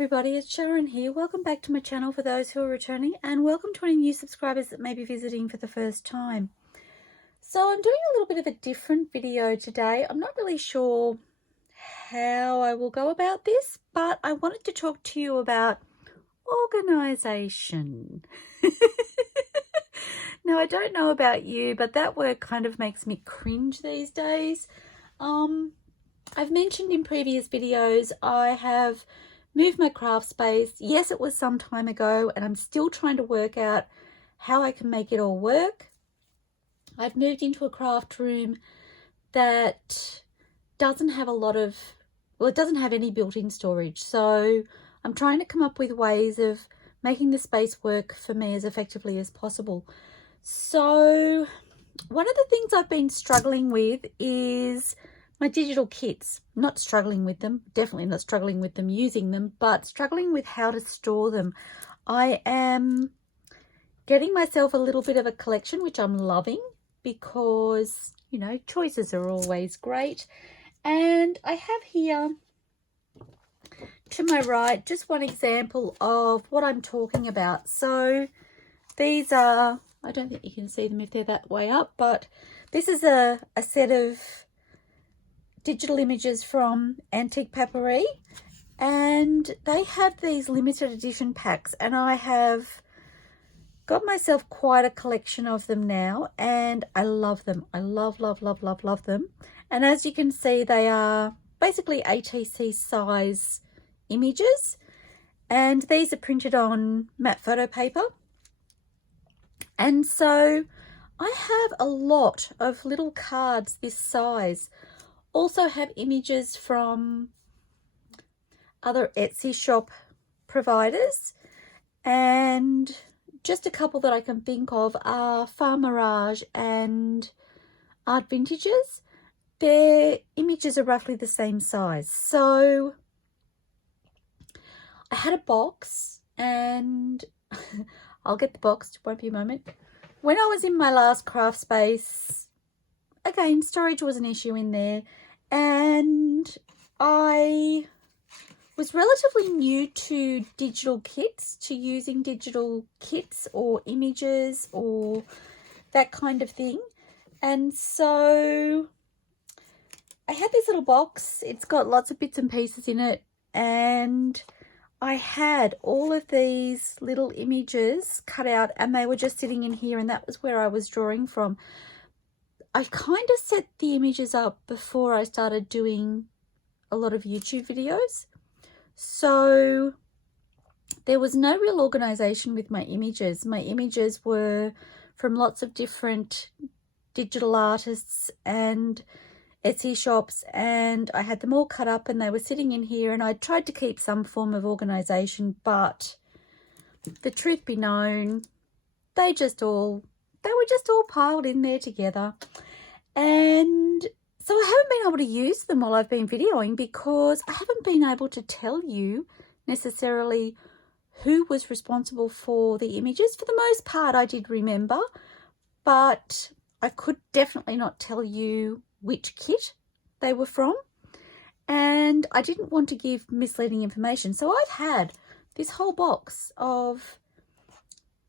everybody, it's Sharon here. Welcome back to my channel for those who are returning, and welcome to any new subscribers that may be visiting for the first time. So I'm doing a little bit of a different video today. I'm not really sure how I will go about this, but I wanted to talk to you about organisation. Now, I don't know about you, but that word kind of makes me cringe these days. I've mentioned in previous videos I have moved my craft space. Yes, it was some time ago, and I'm still trying to work out how I can make it all work. I've moved into a craft room that doesn't have a lot of, well, it doesn't have any built-in storage. So I'm trying to come up with ways of making the space work for me as effectively as possible. So one of the things I've been struggling with is my digital kits. Not struggling with them, definitely not struggling with them using them, but struggling with how to store them. I am getting myself a little bit of a collection, which I'm loving because, you know, choices are always great. And I have here to my right just one example of what I'm talking about. So these are, I don't think you can see them if they're that way up, but this is a set of digital images from Antique Papery, and they have these limited edition packs, and I have got myself quite a collection of them now, and I love them. I love them. And as you can see, they are basically ATC size images, and these are printed on matte photo paper. And so I have a lot of little cards this size. Also have images from other Etsy shop providers, and just a couple that I can think of are Farmerage and Art Vintages. Their images are roughly the same size. So I had a box, and I'll get the box, won't be a moment. When I was in my last craft space, again, storage was an issue in there, and I was relatively new to digital kits, to using digital kits or images or that kind of thing. And so I had this little box. It's got lots of bits and pieces in it, and I had all of these little images cut out, and they were just sitting in here, and that was where I was drawing from. I kind of set the images up before I started doing a lot of YouTube videos. So there was no real organization with my images. My images were from lots of different digital artists and Etsy shops, and I had them all cut up, and they were sitting in here, and I tried to keep some form of organization, but the truth be known, they were just all piled in there together. And so I haven't been able to use them while I've been videoing, because I haven't been able to tell you necessarily who was responsible for the images. For the most part, I did remember, but I could definitely not tell you which kit they were from, and I didn't want to give misleading information. So I've had this whole box of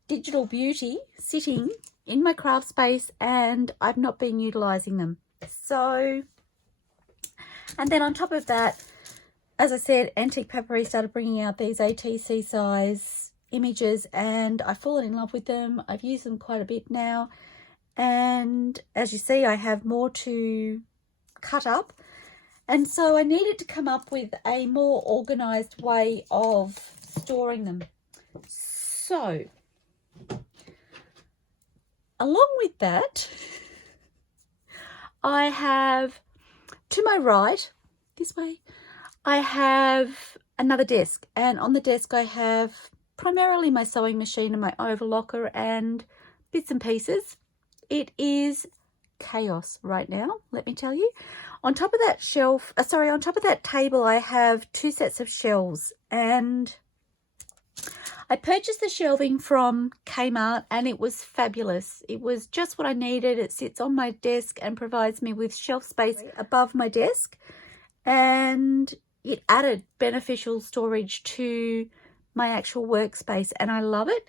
digital beauty sitting in my craft space, and I've not been utilizing them. So, and then on top of that, as I said, Antique Papery started bringing out these ATC size images, and I've fallen in love with them. I've used them quite a bit now, and as you see, I have more to cut up, and so I needed to come up with a more organized way of storing them. So along with that, I have to my right, this way, I have another desk, and on the desk I have primarily my sewing machine and my overlocker and bits and pieces. It is chaos right now, let me tell you. On top of that shelf, on top of that table, I have two sets of shelves, and I purchased the shelving from Kmart, and it was fabulous. It was just what I needed. It sits on my desk and provides me with shelf space above my desk, and it added beneficial storage to my actual workspace, and I love it.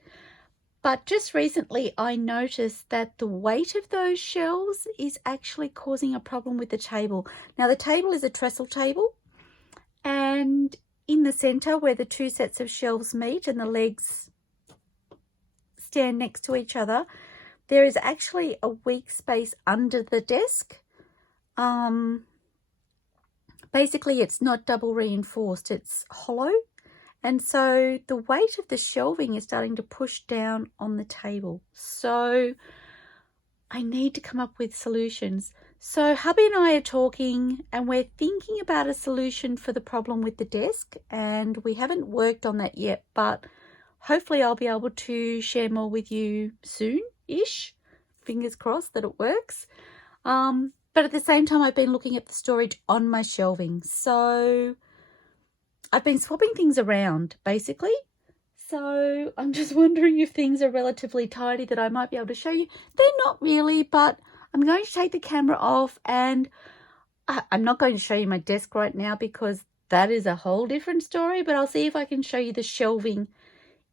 But just recently I noticed that the weight of those shelves is actually causing a problem with the table. Now the table is a trestle table, and in the center where the two sets of shelves meet and the legs stand next to each other, there is actually a weak space under the desk. Basically it's not double reinforced, it's hollow. And so the weight of the shelving is starting to push down on the table. So I need to come up with solutions. So hubby and I are talking, and we're thinking about a solution for the problem with the desk. And we haven't worked on that yet, but hopefully I'll be able to share more with you soon-ish. Fingers crossed that it works. But at the same time, I've been looking at the storage on my shelving. So I've been swapping things around, basically. So I'm just wondering if things are relatively tidy that I might be able to show you. They're not really, but I'm going to take the camera off, and I'm not going to show you my desk right now because that is a whole different story, but I'll see if I can show you the shelving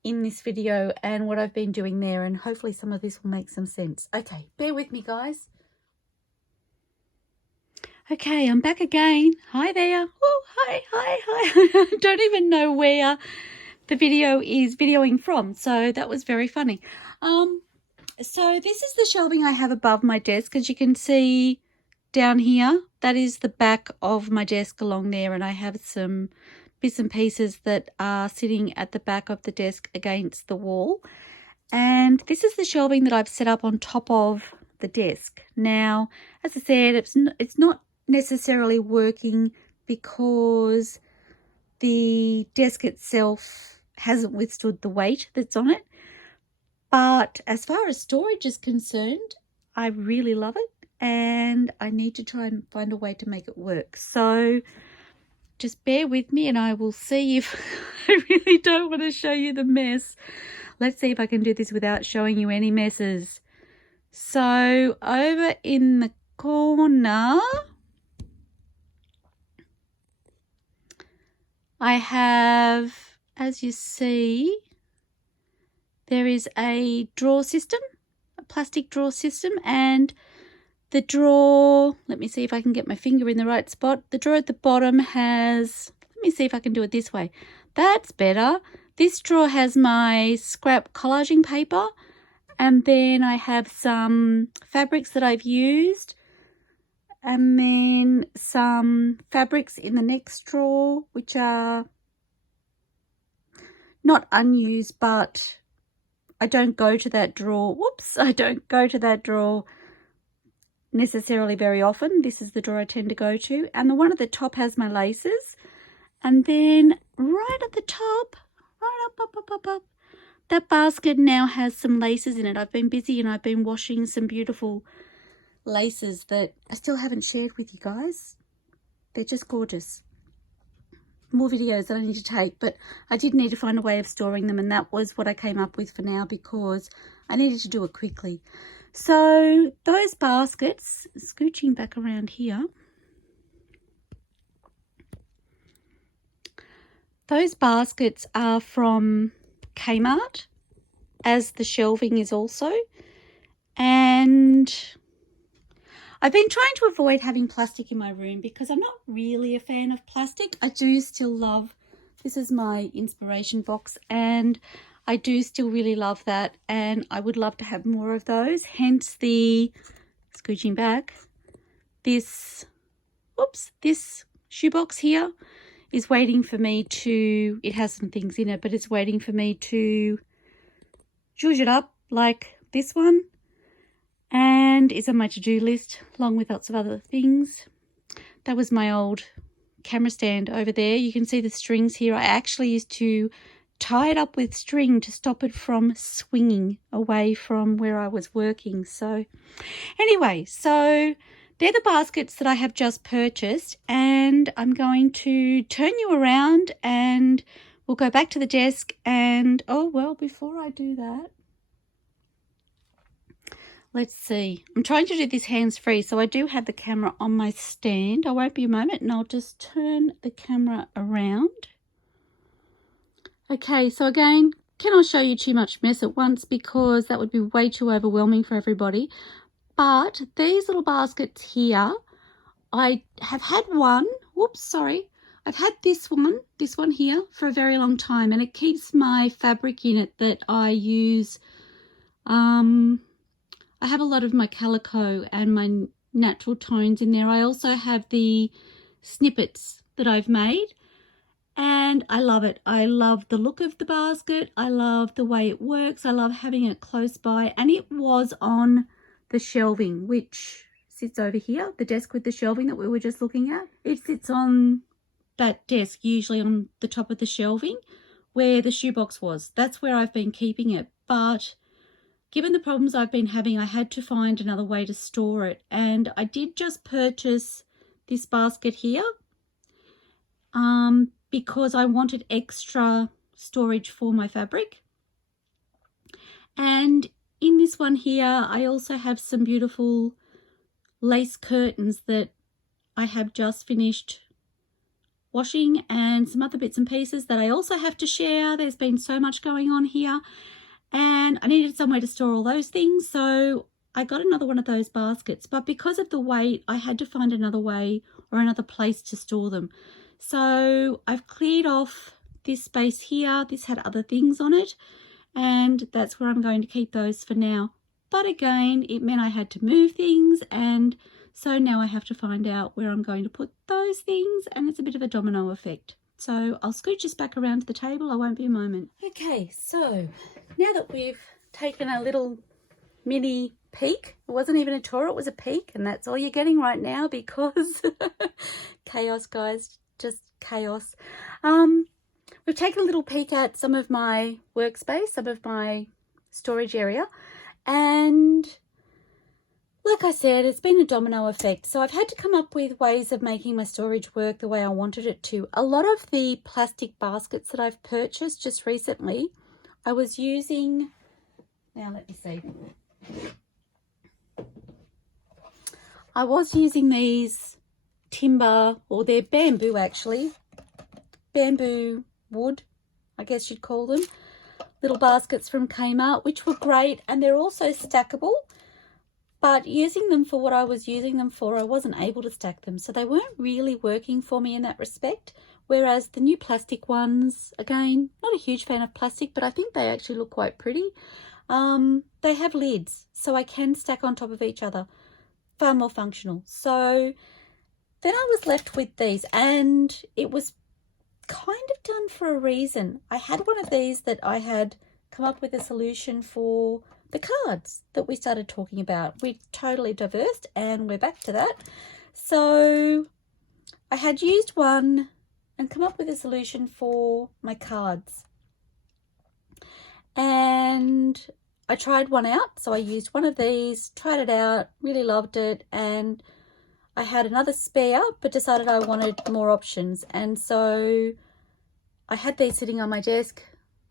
in this video and what I've been doing there, and hopefully some of this will make some sense. Okay, bear with me, guys. Okay, I'm back again. Hi there. Oh, hi. I don't even know where the video is videoing from, so that was very funny. So this is the shelving I have above my desk. As you can see down here, that is the back of my desk along there, and I have some bits and pieces that are sitting at the back of the desk against the wall. And this is the shelving that I've set up on top of the desk. Now, as I said, it's not necessarily working because the desk itself hasn't withstood the weight that's on it, but as far as storage is concerned, I really love it, and I need to try and find a way to make it work. So just bear with me and I will see if I really don't want to show you the mess. Let's see if I can do this without showing you any messes. So over in the corner, I have, as you see, there is a drawer system, a plastic drawer system, and the drawer, let me see if I can get my finger in the right spot. The drawer at the bottom has, let me see if I can do it this way. That's better. This drawer has my scrap collaging paper, and then I have some fabrics that I've used, and then some fabrics in the next drawer, which are not unused, but I don't go to that drawer. Whoops, I don't go to that drawer necessarily very often. This is the drawer I tend to go to. And the one at the top has my laces. And then right at the top, right up, that basket now has some laces in it. I've been busy and I've been washing some beautiful laces that I still haven't shared with you guys. They're just gorgeous. More videos that I need to take, but I did need to find a way of storing them, and that was what I came up with for now because I needed to do it quickly. So those baskets, scooching back around here, those baskets are from Kmart, as the shelving is also, and I've been trying to avoid having plastic in my room because I'm not really a fan of plastic. I do still love, this is my inspiration box, and I do still really love that, and I would love to have more of those. Hence the, scooching back, this shoebox here is waiting for me to, it has some things in it, but it's waiting for me to zhuzh it up like this one. And is on my to-do list along with lots of other things. That was my old camera stand over there. You can see the strings here. I actually used to tie it up with string to stop it from swinging away from where I was working. So anyway, so they're the baskets that I have just purchased, and I'm going to turn you around and we'll go back to the desk. And oh well, before I do that, let's see. I'm trying to do this hands-free, so I do have the camera on my stand. I won't be a moment, and I'll just turn the camera around. Okay, so again, cannot show you too much mess at once because that would be way too overwhelming for everybody. But these little baskets here, I have had one, whoops, sorry. I've had this one here for a very long time, and it keeps my fabric in it that I use. I have a lot of my calico and my natural tones in there. I also have the snippets that I've made, and I love it. I love the look of the basket. I love the way it works. I love having it close by, and it was on the shelving, which sits over here, the desk with the shelving that we were just looking at. It sits on that desk, usually on the top of the shelving where the shoebox was. That's where I've been keeping it, but given the problems I've been having, I had to find another way to store it, and I did just purchase this basket here because I wanted extra storage for my fabric. And in this one here, I also have some beautiful lace curtains that I have just finished washing, and some other bits and pieces that I also have to share. There's been so much going on here, and I needed somewhere to store all those things, so I got another one of those baskets. But because of the weight, I had to find another way or another place to store them. So I've cleared off this space here. This had other things on it, and that's where I'm going to keep those for now. But again, it meant I had to move things, and so now I have to find out where I'm going to put those things, and it's a bit of a domino effect. So I'll scooch this back around to the table. I won't be a moment. Okay, so now that we've taken a little mini peek, it wasn't even a tour, it was a peek, and that's all you're getting right now because chaos, guys, just chaos. We've taken a little peek at some of my workspace, some of my storage area, and like I said, it's been a domino effect. So I've had to come up with ways of making my storage work the way I wanted it to. A lot of the plastic baskets that I've purchased just recently, I was using, now let me see. I was using these timber, or they're bamboo actually, bamboo wood, I guess you'd call them, little baskets from Kmart, which were great, and they're also stackable. But using them for what I was using them for, I wasn't able to stack them. So they weren't really working for me in that respect. Whereas the new plastic ones, again, not a huge fan of plastic, but I think they actually look quite pretty. They have lids, so I can stack on top of each other. Far more functional. So then I was left with these, and it was kind of done for a reason. I had one of these that I had come up with a solution for the cards that we started talking about. We totally diversed, and we're back to that. So I had used one and come up with a solution for my cards, and I tried one out. So I used one of these, tried it out, really loved it, and I had another spare but decided I wanted more options, and so I had these sitting on my desk,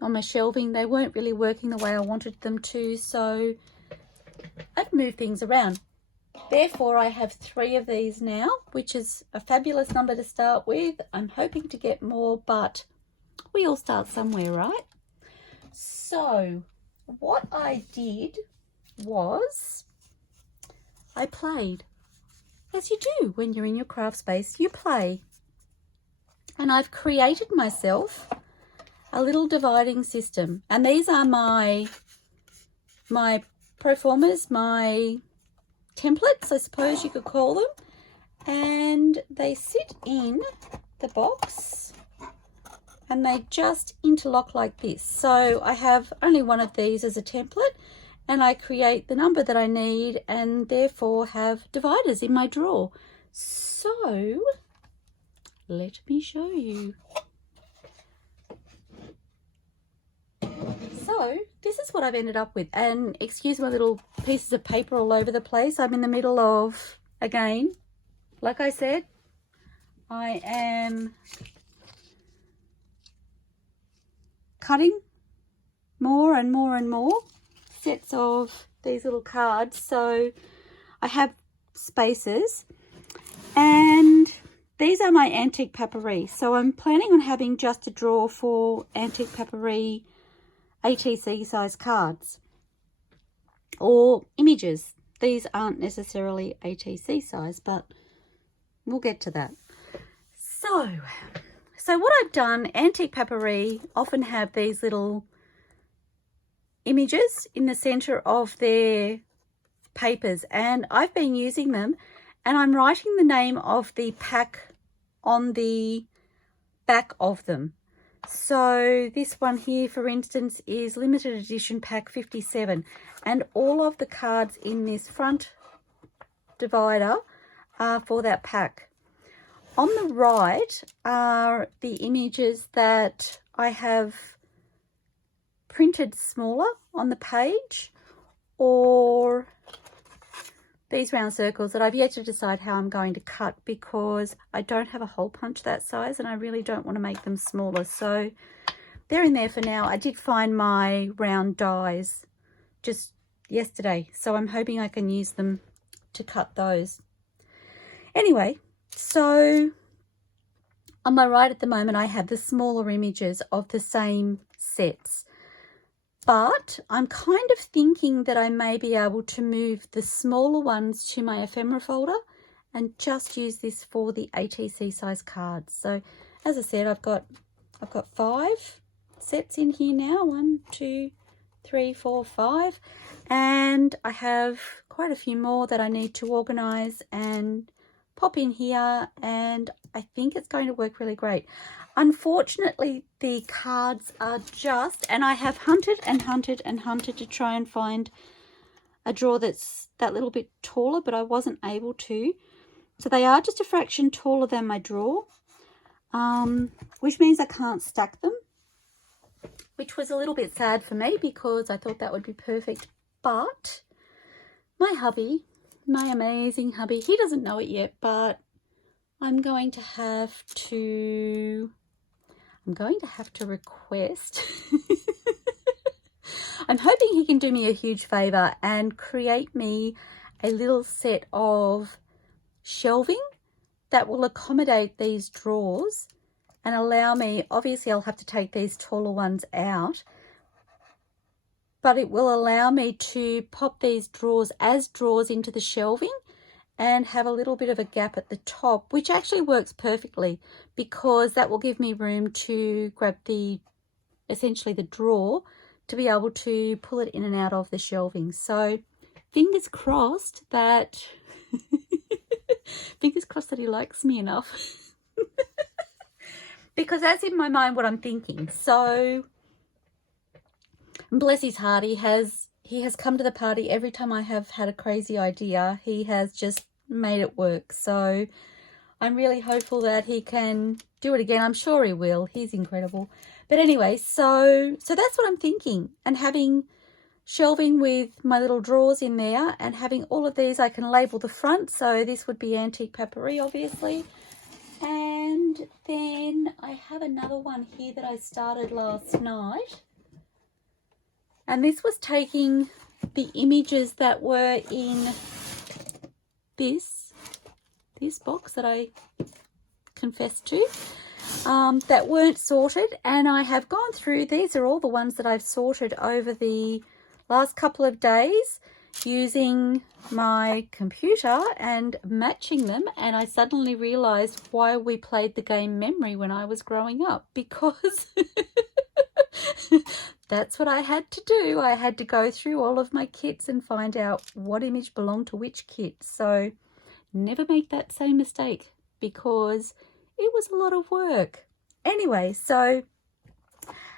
on my shelving. They weren't really working the way I wanted them to, so I've moved things around. Therefore, I have 3 of these now, which is a fabulous number to start with. I'm hoping to get more, but we all start somewhere, right? So what I did was I played. As you do when you're in your craft space, you play. And I've created myself a little dividing system, and these are my proformas, my templates, I suppose you could call them, and they sit in the box and they just interlock like this. So I have only one of these as a template, and I create the number that I need and therefore have dividers in my drawer. So let me show you. So this is what I've ended up with, and excuse my little pieces of paper all over the place. I'm in the middle of, again, like I said, I am cutting more and more and more sets of these little cards, so I have spaces, and these are my antique papery. So I'm planning on having just a drawer for antique papery ATC size cards or images. These aren't necessarily ATC size, but we'll get to that. So what I've done, antique papery often have these little images in the center of their papers, and I've been using them, and I'm writing the name of the pack on the back of them. So this one here, for instance, is limited edition pack 57, and all of the cards in this front divider are for that pack. On the right are the images that I have printed smaller on the page, or these round circles that I've yet to decide how I'm going to cut, because I don't have a hole punch that size and I really don't want to make them smaller. So they're in there for now. I did find my round dies just yesterday, so I'm hoping I can use them to cut those. Anyway, so on my right at the moment I have the smaller images of the same sets, but I'm kind of thinking that I may be able to move the smaller ones to my ephemera folder and just use this for the ATC size cards. So as I said, I've got 5 sets in here now, 1, 2, 3, 4, 5, and I have quite a few more that I need to organize and pop in here, and I think it's going to work really great. Unfortunately, the cards are just, and I have hunted and hunted and hunted to try and find a drawer that's that little bit taller, but I wasn't able to. So they are just a fraction taller than my drawer, which means I can't stack them, which was a little bit sad for me because I thought that would be perfect. But my hubby, my amazing hubby, he doesn't know it yet, but I'm going to have to request. I'm hoping he can do me a huge favor and create me a little set of shelving that will accommodate these drawers and allow me, obviously I'll have to take these taller ones out, but it will allow me to pop these drawers as drawers into the shelving and have a little bit of a gap at the top, which actually works perfectly because that will give me room to grab essentially the drawer to be able to pull it in and out of the shelving. So fingers crossed that he likes me enough. Because that's in my mind what I'm thinking. So bless his heart, he has come to the party every time I have had a crazy idea. He has just made it work. So I'm really hopeful that he can do it again. I'm sure he will. He's incredible. But anyway, so that's what I'm thinking, and having shelving with my little drawers in there, and having all of these, I can label the front. So this would be antique papery, obviously. And then I have another one here that I started last night. And this was taking the images that were in this box that I confessed to, that weren't sorted, and I have gone through. These are all the ones that I've sorted over the last couple of days using my computer and matching them, and I suddenly realized why we played the game memory when I was growing up, because that's what I had to do. I had to go through all of my kits and find out what image belonged to which kit. So never make that same mistake, because it was a lot of work. Anyway, so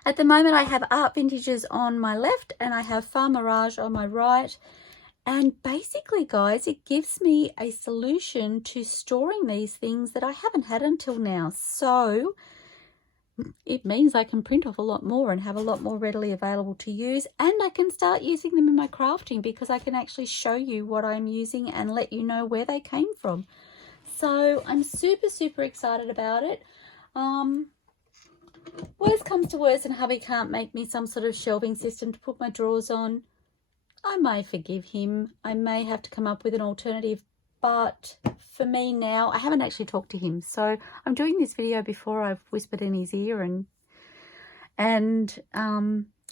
at the moment I have Art Vintages on my left and I have Farm Mirage on my right. And basically, guys, it gives me a solution to storing these things that I haven't had until now. So it means I can print off a lot more and have a lot more readily available to use, and I can start using them in my crafting because I can actually show you what I'm using and let you know where they came from. So I'm super excited about it. Worst comes to worst and hubby can't make me some sort of shelving system to put my drawers on, I may forgive him. I may have to come up with an alternative, but for me now, I haven't actually talked to him. So I'm doing this video before I've whispered in his ear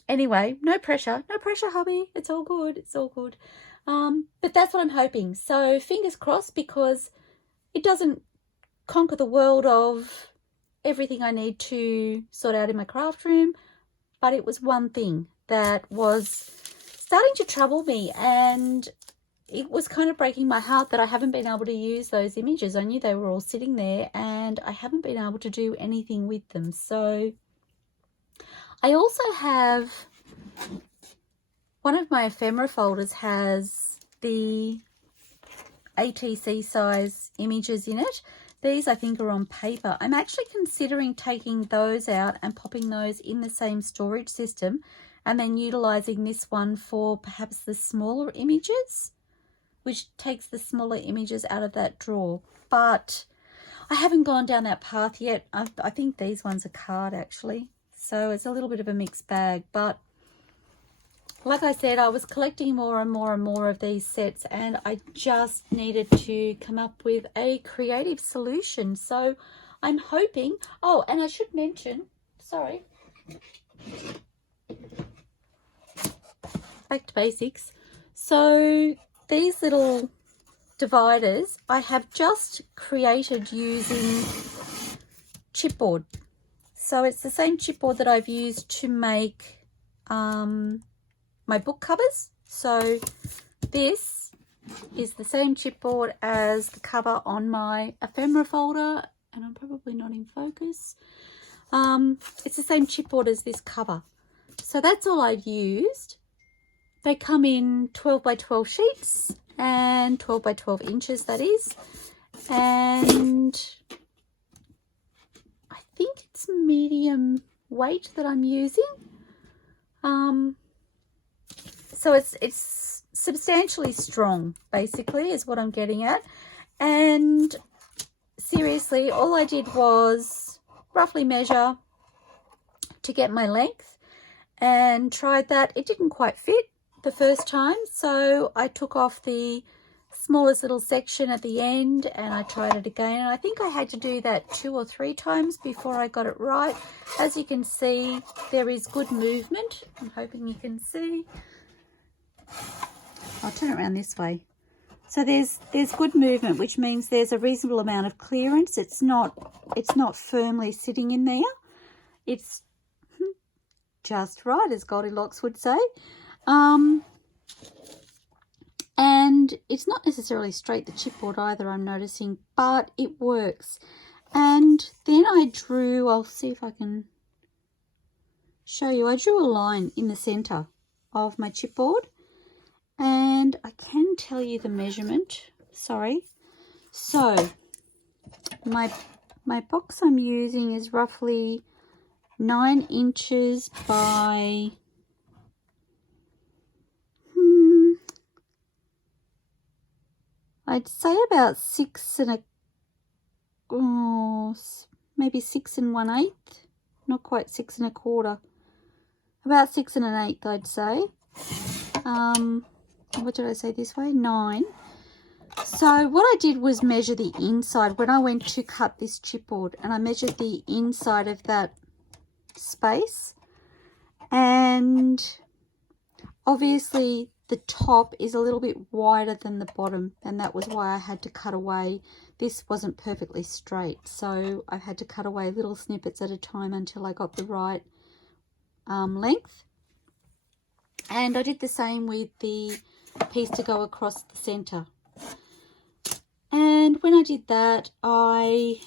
anyway, no pressure, hubby. It's all good. It's all good. But that's what I'm hoping. So fingers crossed, because it doesn't conquer the world of everything I need to sort out in my craft room, but it was one thing that was starting to trouble me, and it was kind of breaking my heart that I haven't been able to use those images. I knew they were all sitting there and I haven't been able to do anything with them. So I also have one of my ephemera folders has the ATC size images in it. These I think are on paper. I'm actually considering taking those out and popping those in the same storage system, and then utilizing this one for perhaps the smaller images, which takes the smaller images out of that drawer. But I haven't gone down that path yet. I think these ones are card actually. So it's a little bit of a mixed bag. But like I said, I was collecting more and more and more of these sets, and I just needed to come up with a creative solution. So I'm hoping, oh, and I should mention, sorry, back to basics. So these little dividers I have just created using chipboard. So it's the same chipboard that I've used to make my book covers. So this is the same chipboard as the cover on my ephemera folder, and I'm probably not in focus. It's the same chipboard as this cover. So that's all I've used. They come in 12 by 12 sheets and 12 by 12 inches, that is. And I think it's medium weight that I'm using. So it's substantially strong, basically, is what I'm getting at. And seriously, all I did was roughly measure to get my length and tried that. It didn't quite fit the first time, so I took off the smallest little section at the end and I tried it again, and I think I had to do that 2 or 3 times before I got it right. As you can see, there is good movement. I'm hoping you can see. I'll turn it around this way. So there's good movement, which means there's a reasonable amount of clearance. It's not firmly sitting in there. It's just right, as Goldilocks would say. And it's not necessarily straight, the chipboard either, I'm noticing, but it works. And then I drew, I'll see if I can show you, I drew a line in the center of my chipboard, and I can tell you the measurement, sorry. So my box I'm using is roughly 9 inches by I'd say about 6 maybe 6 1/8, not quite 6 1/4, about 6 1/8 I'd say. What did I say this way? 9. So what I did was measure the inside when I went to cut this chipboard, and I measured the inside of that space, and obviously the top is a little bit wider than the bottom, and that was why I had to cut away. This wasn't perfectly straight, so I had to cut away little snippets at a time until I got the right length. And I did the same with the piece to go across the center. And when I did that, I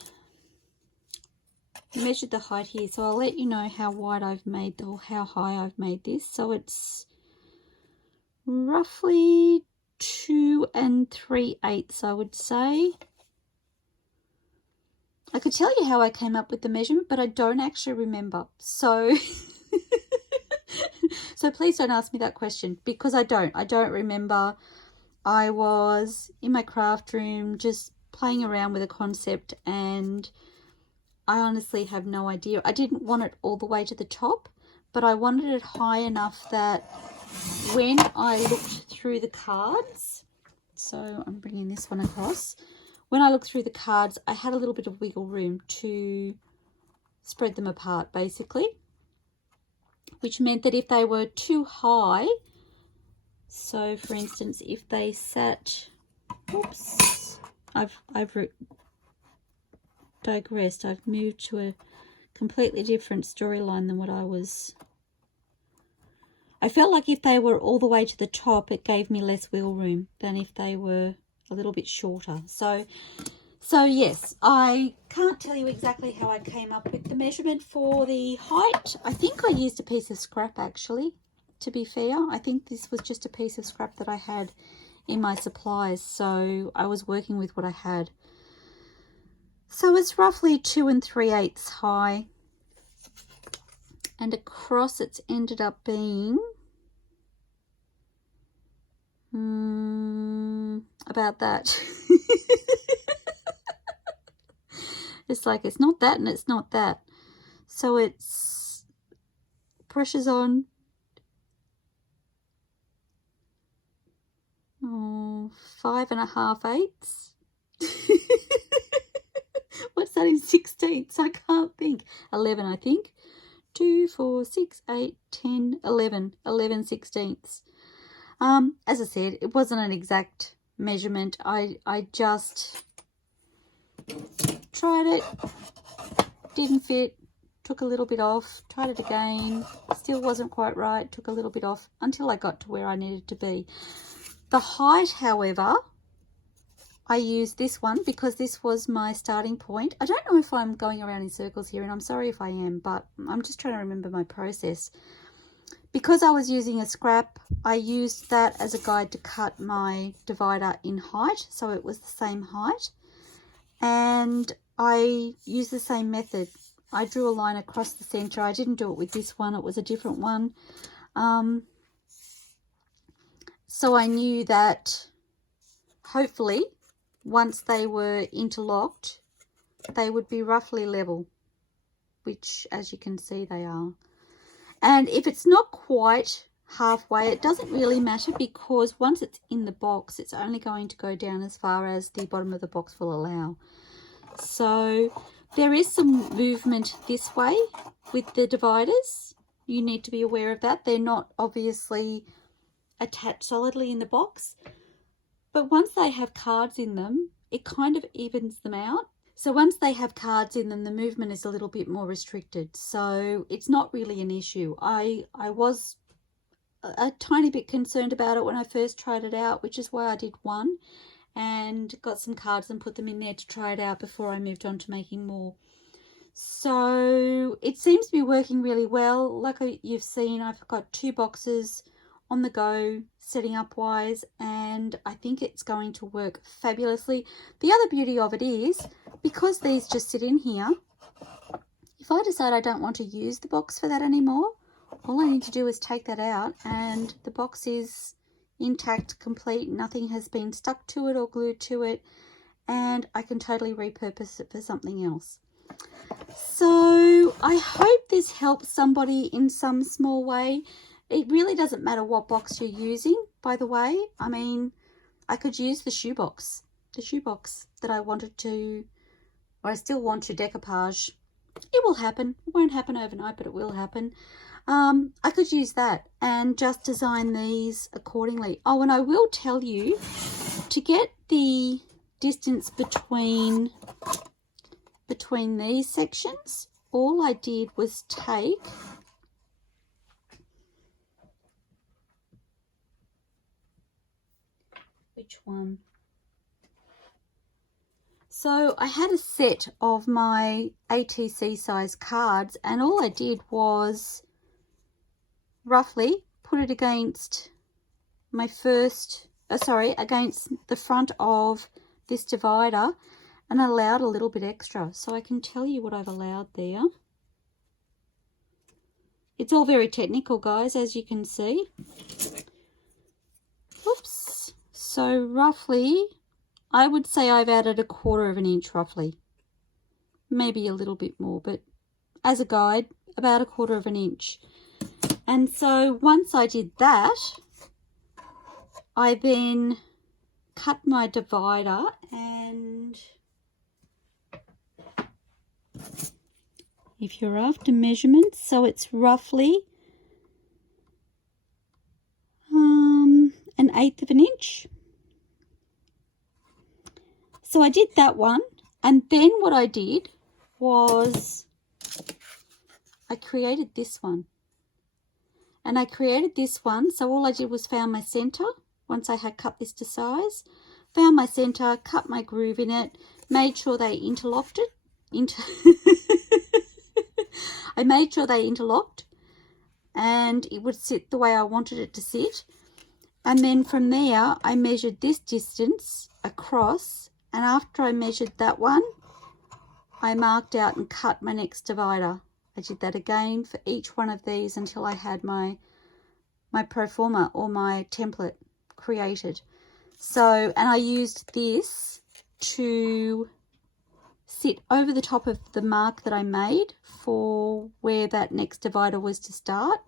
measured the height here, so I'll let you know how wide I've made, or how high I've made this. So it's roughly 2 3/8, I would say. I could tell you how I came up with the measurement, but I don't actually remember. So so please don't ask me that question, because I don't remember. I was in my craft room just playing around with a concept, and I honestly have no idea. I didn't want it all the way to the top, but I wanted it high enough that when I looked through the cards, so I'm bringing this one across. When I looked through the cards, I had a little bit of wiggle room to spread them apart, basically, which meant that if they were too high, so for instance, if they sat, oops, I've digressed. I've moved to a completely different storyline than what I felt like if they were all the way to the top, it gave me less wiggle room than if they were a little bit shorter. So yes, I can't tell you exactly how I came up with the measurement for the height. I think I used a piece of scrap, actually, to be fair. I think this was just a piece of scrap that I had in my supplies, so I was working with what I had. So it's roughly 2 3/8 high, and across it's ended up being about that. It's like it's not that and it's not that. So it's pressure's on. Oh, 5 1/2/8. What's that in 16ths? I can't think. 11, I think. 2, 4, 6, 8, 10, 11. 11 16ths. As I said, it wasn't an exact measurement. I just tried it, didn't fit, took a little bit off, tried it again, still wasn't quite right, took a little bit off until I got to where I needed to be. The height, however, I used this one because this was my starting point. I don't know if I'm going around in circles here, and I'm sorry if I am, but I'm just trying to remember my process. Because I was using a scrap, I used that as a guide to cut my divider in height, so it was the same height. And I used the same method. I drew a line across the center. I didn't do it with this one, it was a different one. So I knew that hopefully once they were interlocked, they would be roughly level, which as you can see they are. And if it's not quite halfway, it doesn't really matter, because once it's in the box, it's only going to go down as far as the bottom of the box will allow. So there is some movement this way with the dividers. You need to be aware of that. They're not obviously attached solidly in the box, but once they have cards in them, it kind of evens them out. So once they have cards in them, the movement is a little bit more restricted. So it's not really an issue. I was a tiny bit concerned about it when I first tried it out, which is why I did one and got some cards and put them in there to try it out before I moved on to making more. So it seems to be working really well. Like you've seen, I've got 2 boxes on the go setting up wise, and I think it's going to work fabulously. The other beauty of it is, because these just sit in here, if I decide I don't want to use the box for that anymore, all I need to do is take that out and the box is intact, complete, nothing has been stuck to it or glued to it, and I can totally repurpose it for something else. So I hope this helps somebody in some small way. It really doesn't matter what box you're using, by the way. I mean, I could use the shoebox that I wanted to, or I still want to decoupage. It will happen. It won't happen overnight, but it will happen. I could use that and just design these accordingly. Oh, and I will tell you, to get the distance between these sections, all I did was take which one? So I had a set of my ATC size cards, and all I did was roughly put it against my against the front of this divider, and I allowed a little bit extra. So I can tell you what I've allowed there. It's all very technical, guys, as you can see. Oops. So roughly, I would say I've added 1/4 inch roughly. Maybe a little bit more, but as a guide, about 1/4 inch. And so once I did that, I then cut my divider, and if you're after measurements, so it's roughly 1/8 of an inch. So I did that one, and then what I did was I created this one. And I created this one, so all I did was found my center once I had cut this to size. Found my center, cut my groove in it, made sure they interlocked it. I made sure they interlocked and it would sit the way I wanted it to sit. And then from there, I measured this distance across, and after I measured that one, I marked out and cut my next divider. I did that again for each one of these until I had my pro forma or my template created. So, and I used this to sit over the top of the mark that I made for where that next divider was to start,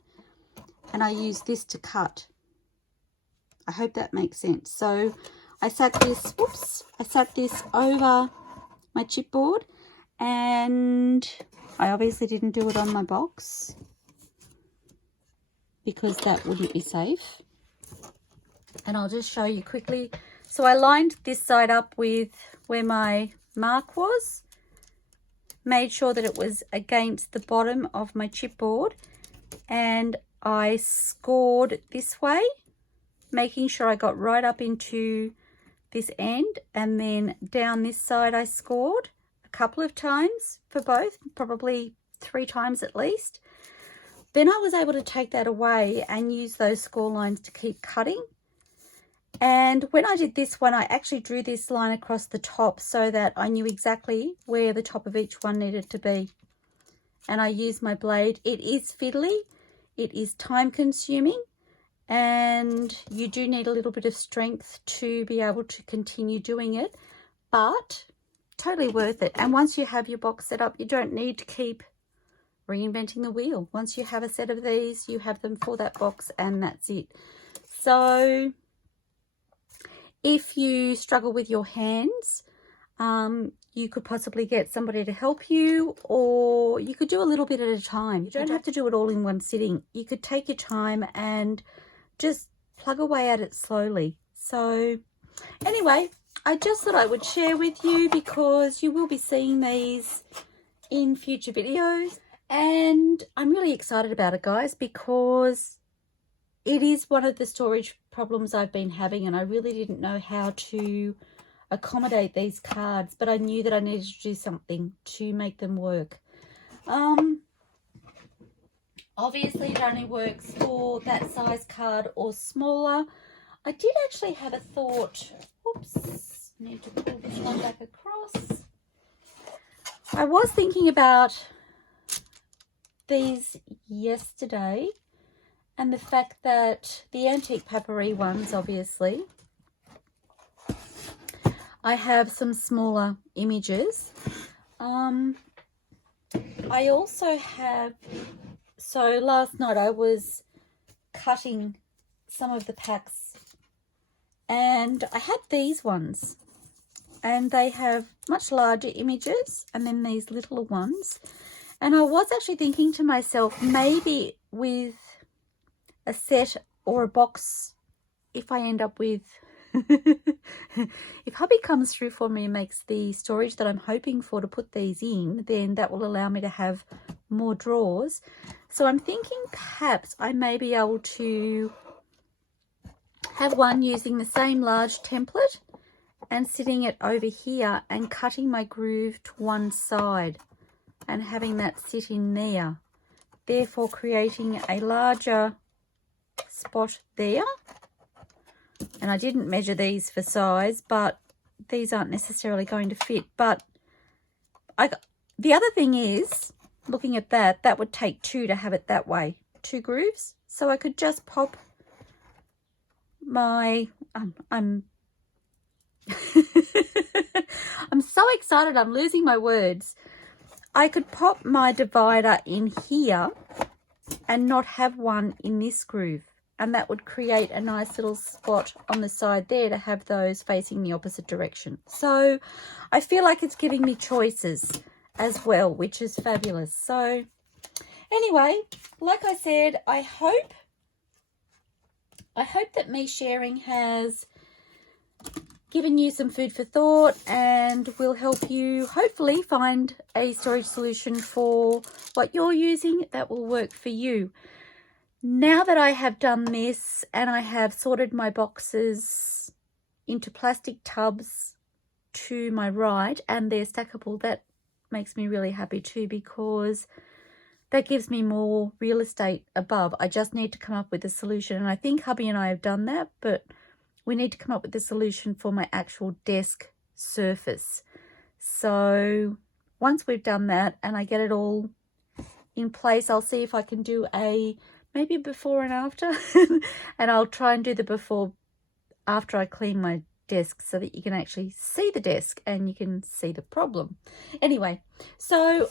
and I used this to cut. I hope that makes sense. So I sat this, I sat this over my chipboard, and I obviously didn't do it on my box because that wouldn't be safe. And I'll just show you quickly. So I lined this side up with where my mark was, made sure that it was against the bottom of my chipboard, and I scored this way, making sure I got right up into this end, and then down this side I scored a couple of times for both, probably 3 times at least. Then I was able to take that away and use those score lines to keep cutting. And when I did this one, I actually drew this line across the top so that I knew exactly where the top of each one needed to be. And I used my blade. It is fiddly, it is time consuming, and you do need a little bit of strength to be able to continue doing it, but totally worth it. And once you have your box set up, you don't need to keep reinventing the wheel. Once you have a set of these, you have them for that box, and that's it. So if you struggle with your hands, you could possibly get somebody to help you, or you could do a little bit at a time. You don't have to do it all in one sitting. You could take your time and just plug away at it slowly. So anyway, I just thought I would share with you because you will be seeing these in future videos, and I'm really excited about it, guys, because it is one of the storage problems I've been having, and I really didn't know how to accommodate these cards, but I knew that I needed to do something to make them work. Obviously it only works for that size card or smaller. I did actually have a thought, oops, need to pull this one back across. I was thinking about these yesterday, and the fact that the antique papery ones, obviously, I have some smaller images. I also have, so last night I was cutting some of the packs, and I had these ones, and they have much larger images and then these littler ones. And I was actually thinking to myself, maybe with a set or a box, if I end up with if hubby comes through for me and makes the storage that I'm hoping for to put these in, then that will allow me to have more drawers. So I'm thinking perhaps I may be able to have one using the same large template and sitting it over here and cutting my groove to one side and having that sit in there, therefore creating a larger spot there. And I didn't measure these for size, but these aren't necessarily going to fit. But the other thing is, looking at that, that would take 2 to have it that way, 2 grooves. So I could just pop my I'm so excited, I'm losing my words. I could pop my divider in here and not have one in this groove. And that would create a nice little spot on the side there to have those facing the opposite direction. So I feel like it's giving me choices as well, which is fabulous. So anyway, like I said, I hope that me sharing has given you some food for thought and will help you hopefully find a storage solution for what you're using that will work for you. Now that I have done this and I have sorted my boxes into plastic tubs to my right, and they're stackable, that makes me really happy too, because that gives me more real estate above. I just need to come up with a solution, and I think hubby and I have done that, but we need to come up with a solution for my actual desk surface. So once we've done that and I get it all in place, I'll see if I can do maybe a before and after. And I'll try and do the before after I clean my desk so that you can actually see the desk and you can see the problem. Anyway, so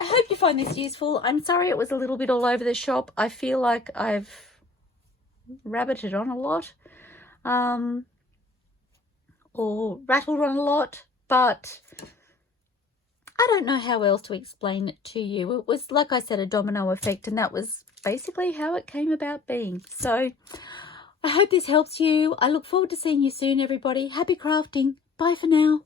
I hope you find this useful. I'm sorry it was a little bit all over the shop. I feel like I've rabbited on a lot. Or rattled on a lot, but I don't know how else to explain it to you. It was, like I said, a domino effect, and that was basically how it came about being. So I hope this helps you. I look forward to seeing you soon, everybody. Happy crafting. Bye for now.